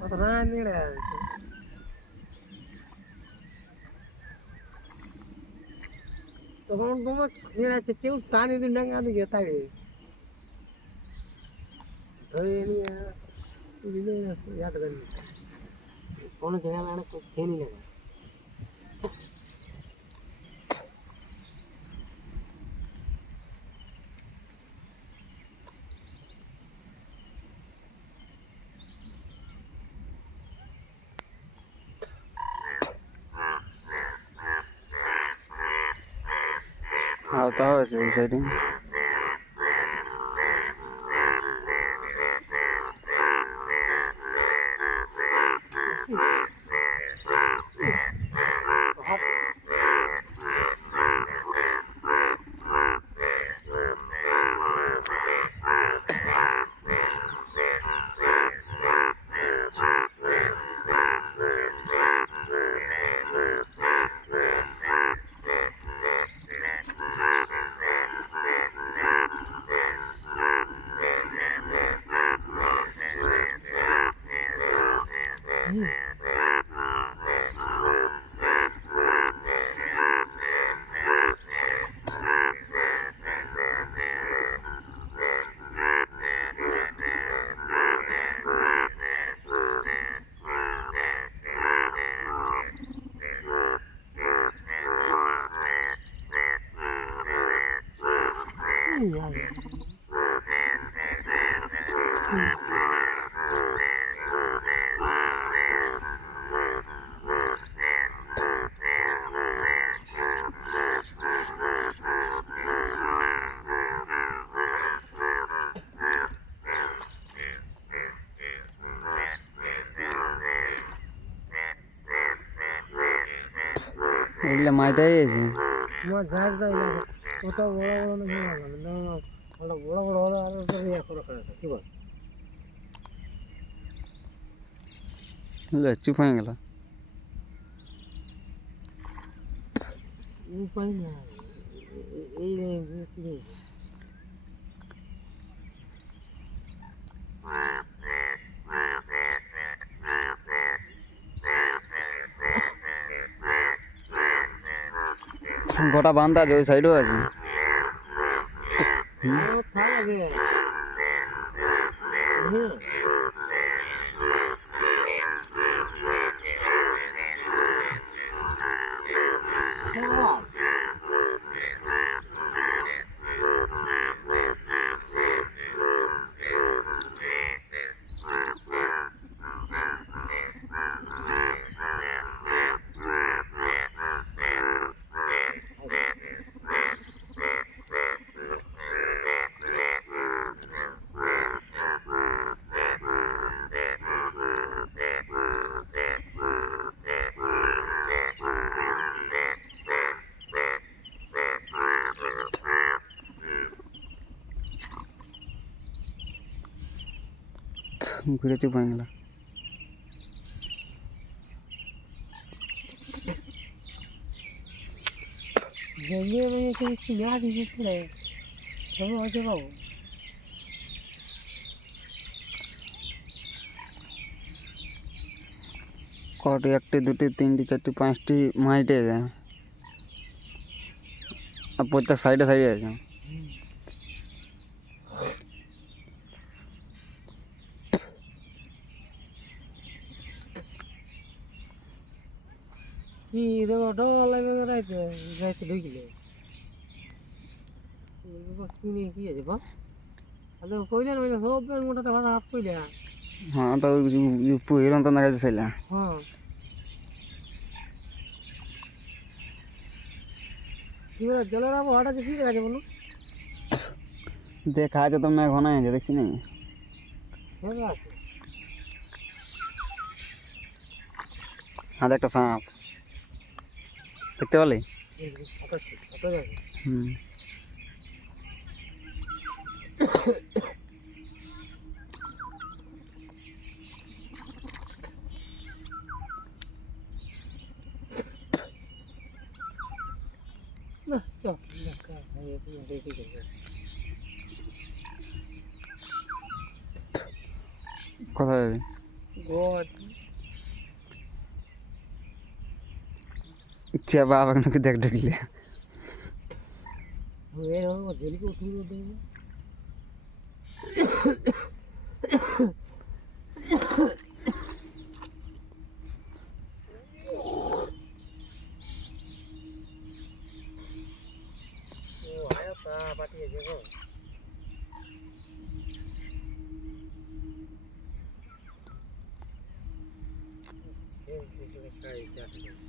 Otra mira. Tolong tolong mira cecil tani itu nggak ada kita gitu. Oh ini ya dengan kau jangan anak kau ceni nih. आता है सही setting એટલે માટે છે Mau jar dah ini. Kota bola bola nih mana? Kalau bola bola ada tu ya kurang kerasa. Coba. એટલે ચૂપ થઈ ગયેલા Rupanya ini. গোটা বান্ধা আছে ওই সাইডেও আছে Oh, tak lagi. ঘুরে চুপ হয়ে গেল Jadi ini kita di situ lah. Kamu aja kau. কটি একটি দুটি তিনটি চারটি পাঁচটি মাইটে আছে আর প্রত্যেক সাইডে সাইডে আছে Ini dong lagi right dulu gile. Ini kia aja bang. Ada kau jangan macam sopan muda tak ada apa dia. হ্যাঁ তো পুহিরন তো দেখা যাচ্ছিল हाँ. Gimana jalan apa ada di sini aja bulu? দেখা আছে তো মেঘ ঘন আছে দেখছি না Siapa sih? হাতে একটা সাপ দেখতে পারলি Apa sih? Apa lagi? হুম Nah, so, nah, kayak gitu. কোথায় যাবি क्या बाबा ने देख देख लिया ये हो दिल को उठू दे ओ आया था पार्टी है देखो ये क्या है